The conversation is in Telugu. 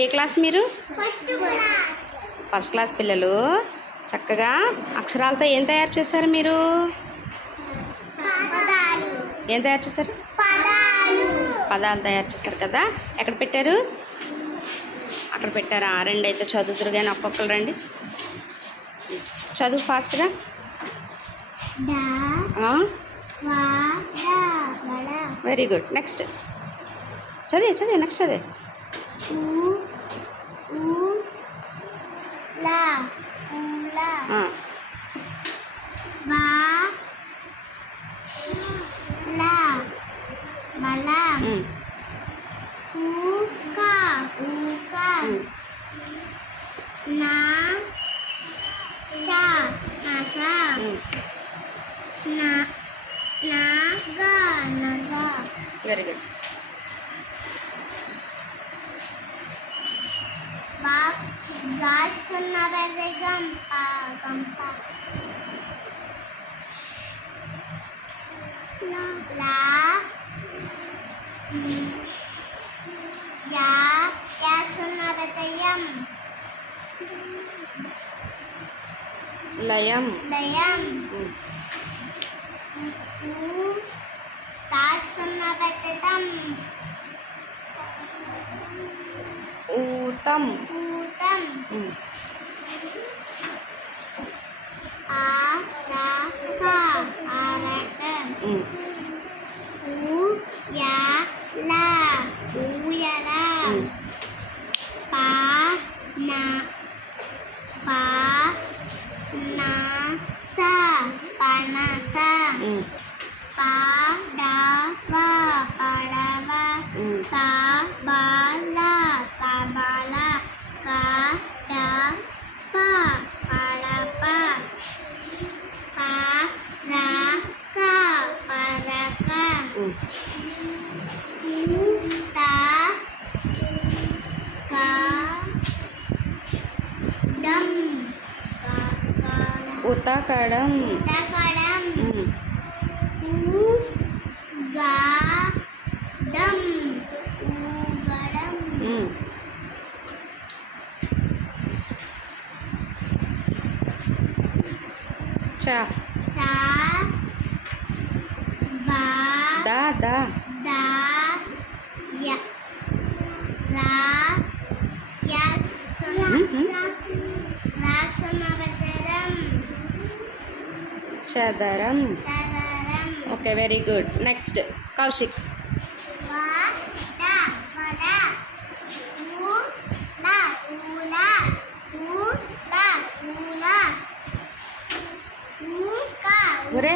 ఏ క్లాస్ మీరు? ఫస్ట్ క్లాస్ పిల్లలు. చక్కగా అక్షరాలతో ఏం తయారు చేశారు మీరు? ఏం తయారు చేశారు? పదాలు తయారు చేశారు కదా. ఎక్కడ పెట్టారు? అక్కడ పెట్టారా? రెండు అయితే చదువుతురు కానీ ఒక్కొక్కరు రండి, చదువు ఫాస్ట్గా. Very good. నెక్స్ట్ చదివే నెక్స్ట్ చదివే. Very good. లయం. ఊతం. ఉతకడం. చ. దా. చదరం. Okay, very good. Next Kaushik. ఒరే